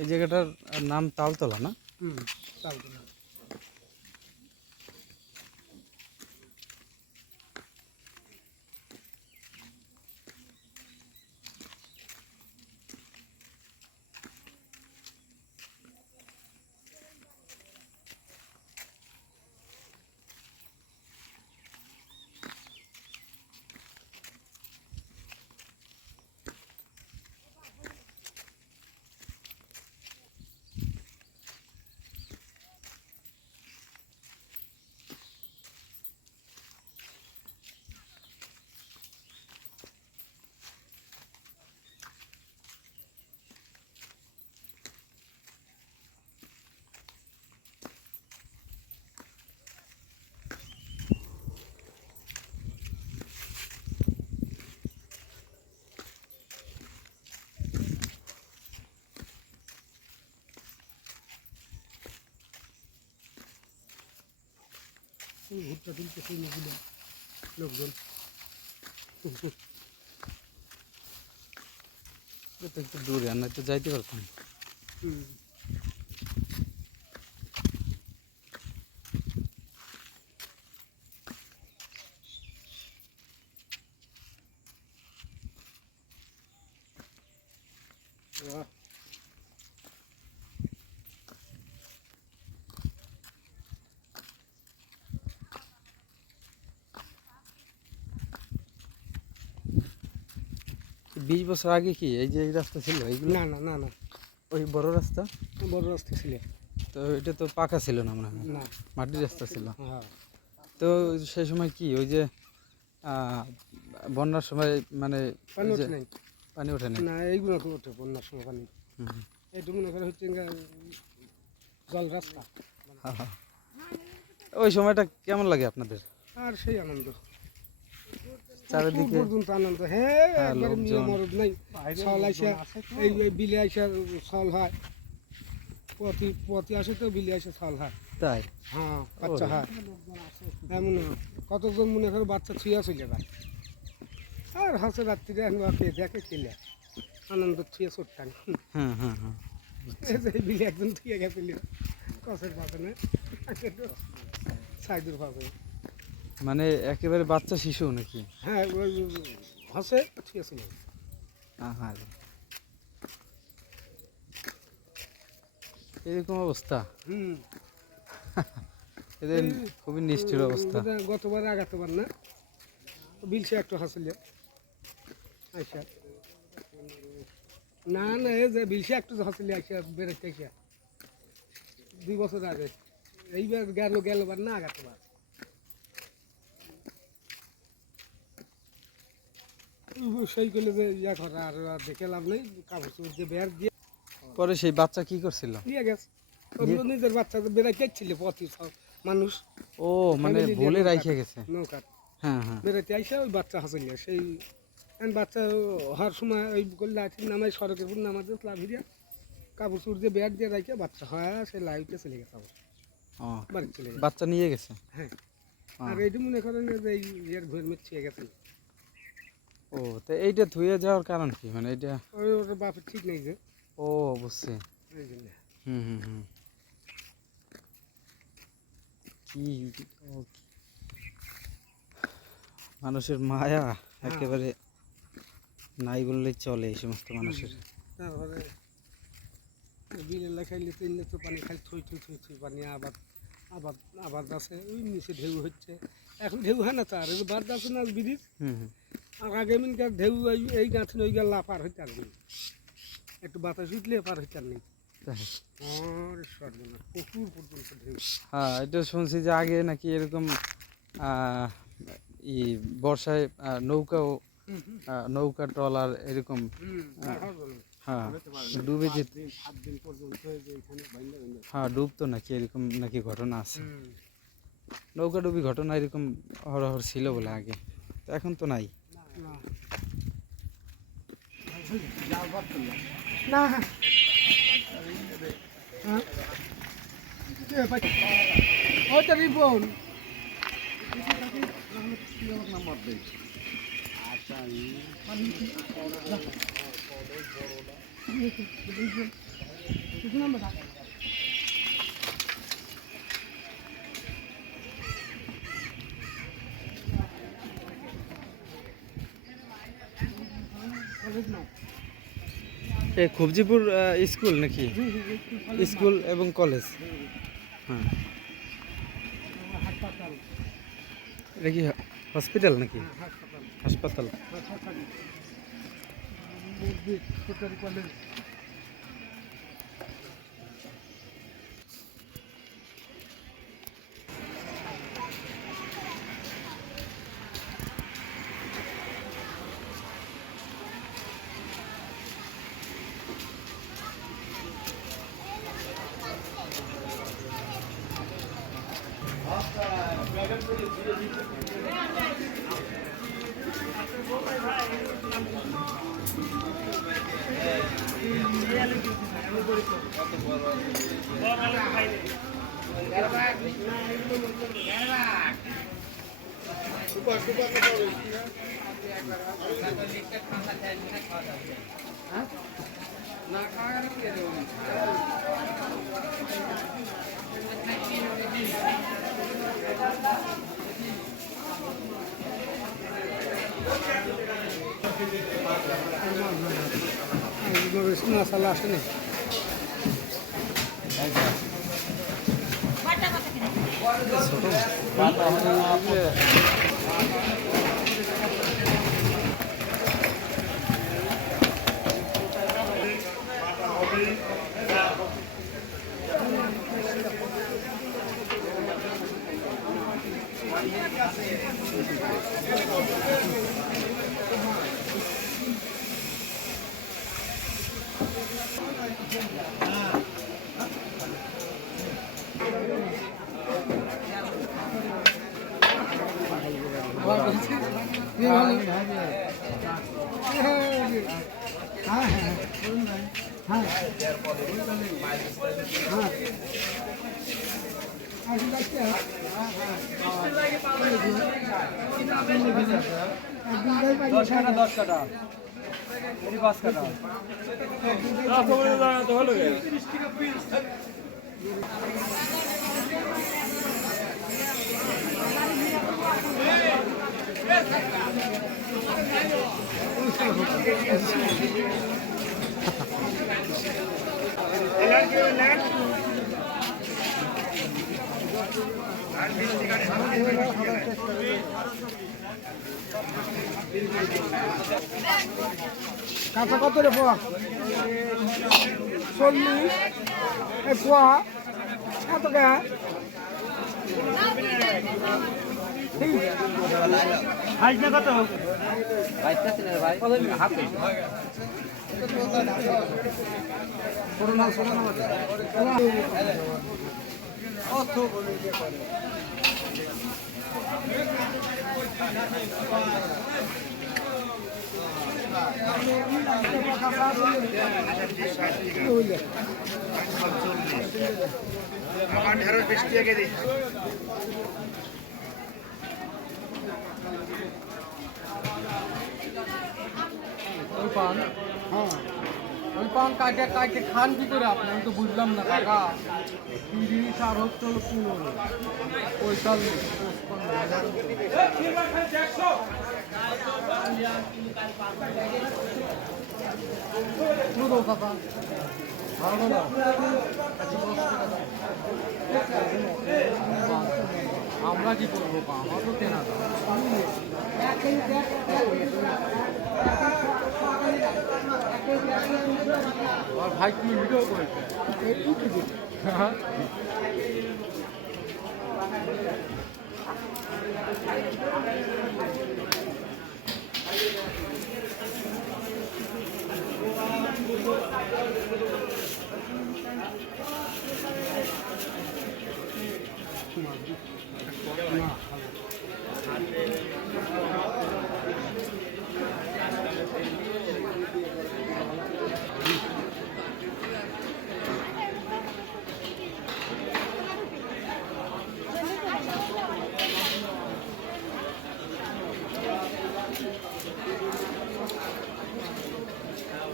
এই জায়গাটার নাম তালতলা না? তালতলা। ভুট্টা তুলতেছে লোকজন। এটা একটু দূরে, আর নয়তো যাইতে পারতাম। বিশ বছর আগে কি এই যে এই রাস্তা ছিল এইগুলো? না না না না, ওই বড় রাস্তা, বড় রাস্তা ছিল। তো এটা তো পাকা ছিল না মনে হয়, না, মাটির রাস্তা ছিল। হ্যাঁ। তো সেই সময় কি ওই যে বন্যার সময় মানে পানি ওঠে নাই? পানি ওঠে না? না, এইগুলো তো ওঠে বন্যার সময় পানি। এইটু মনে করে হচ্ছে জল রাস্তা। ওই সময়টা কেমন লাগে আপনাদের? আর সেই আনন্দ, চারিদিকে পর্যন্ত আনন্দ। হ্যাঁ, একবার লোকজন। মরদ নাই, ছল আইসা এই বিলে আইসা ছল হয়, পতি আসে তো বিলে আইসা ছল হয়। তাই? হ্যাঁ, বাচ্চা হয় এমন। কতজন মনে করে বাচ্চা ছুঁয়া চলে যায়। আর হাসে রাত্রিরে কে দেখে খেলে আনন্দ ছুঁয়ে ছোট্টান। হ্যাঁ হ্যাঁ হ্যাঁ। এই বিলে একজন ছুঁয়ে গেছিল কষের পাশনে, সাইদুর পাশে। মানে একেবারে বাচ্চা শিশু নাকি? হ্যাঁ, ওই হাসে ছুঁয়েছিল। হ্যাঁ, এরকম অবস্থা। এদের খুবই নিষ্ঠুর অবস্থা। গতবার আগাতবার না বিলসে একটু হাসিলে আচ্ছা। না না, এই যে বিলসে একটু হাসিলে আইসা বেরোতে আইসা 2 বছর আগে। এইবার গেলবার না আগাতবার। সেই করলে যে ইয়া করা আর দেখে লাভ নেই, কাপড় চোপড় দিয়ে বের দিয়ে পরে সেই বাচ্চা কি করছিল? দিয়ে গেছে। নিজের বাচ্চা বেড়াইতে ছিল পথি মানুষ। ও মানে ভুলে রাইখে গেছে নৌকার। হ্যাঁ হ্যাঁ। বেড়াইতে আইসা ওই বাচ্চা হাসিলে সেই বাচ্চা হওয়ার সময় ওই লাঠি নামাই সড়কের উপর নামাতে লাভিয়া কাপড় চুড় দিয়ে বেড় দিয়ে রাখে বাচ্চা হয় সে লাইটে চলে গেছে আবার বাড়ি চলে গেছে। বাচ্চা নিয়ে গেছে? হ্যাঁ। আর এইটা মনে করেন যে এই ইয়ের ঘুরে মিছিয়ে গেছে। ও তো এইটা ধুয়ে যাওয়ার কারণ কি, মানে এটা ওই ওর বাপের ঠিক নেই যে। ও বুঝছি। এই জন্য হুম হুম হুম। কি মানুষের মায়া একেবারে নাই বললেই চলে এই সমস্ত মানুষের। তারপরে বিলের লেখাইলে তো পানি খালি থই থই থই থই পানি। আবার আবার আবার আছে ওই নিচে ঢেউ হচ্ছে। এখন ঢেউ হয় না, তার বাদ আছে না ব্রিজ। আর আগে মিনকার ঢেউ এই গাছ ওই গাল্লা পার হইতে আর নেই, একটু বাতাস উঠলে পার হইতে আর নেই। আর সর্বনাশ, প্রচুর পর্যন্ত ঢেউ। হ্যাঁ, এটা শুনছি যে আগে নাকি এরকম ই বর্ষায় নৌকা ট্রলার এরকম হ্যাঁ ডুবে যেত। হ্যাঁ, ডুবতো নাকি, এরকম নাকি ঘটনা আছে। নৌকা ডুবি ঘটনা এরকম হরহর ছিল বলে আগে, তো এখন তো নাই। না ওইটা রিপন নাম্বার দেয়। আচ্ছা এই খুবজিপুর স্কুল নাকি? স্কুল এবং কলেজ। হ্যাঁ, হাসপাতাল। এটা কি হসপিটাল নাকি? হাসপাতাল। হাসপাতাল। সরকারি কলেজ। মশলা আসে না। দশ কাটা 5 কাটা কাঁচা কত রে পোয়া? 40 পোয়া কত টাকা? হাইজনা কত? আমার ঢেঁড়স 20 টাকা কেজি। পান, হ্যাঁ ওই পান কাটে কাটে খান কি করে আপনি? আমি তো বুঝলাম না কাকা। 30 আর হচ্ছে 15, 45, 55 কাকা ভালো না। আমরা কি করবো? আমার তো কেনা আর ভাই তুমি ভিডিও করেছে।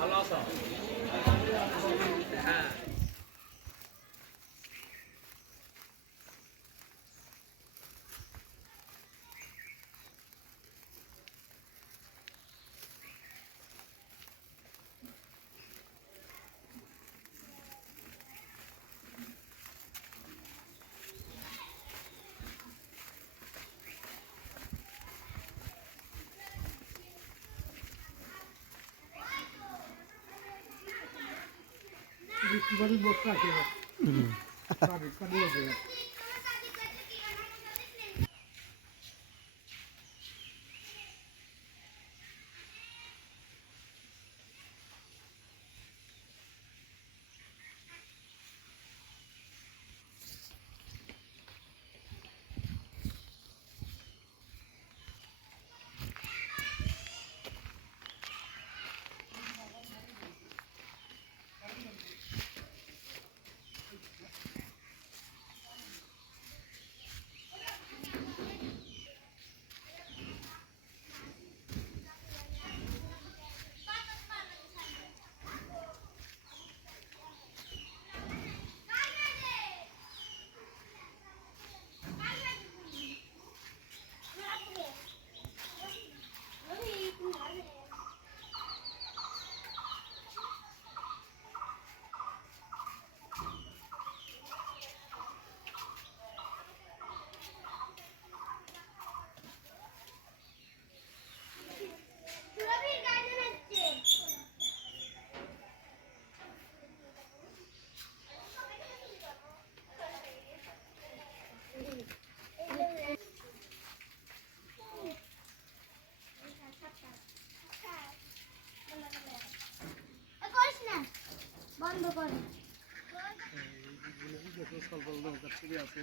ভালো আছো? হ্যাঁ বাড়ির বস্তা আছে বাড়ির কাজে আছে বন্ধ কর দেখো সকাল দরকার আছে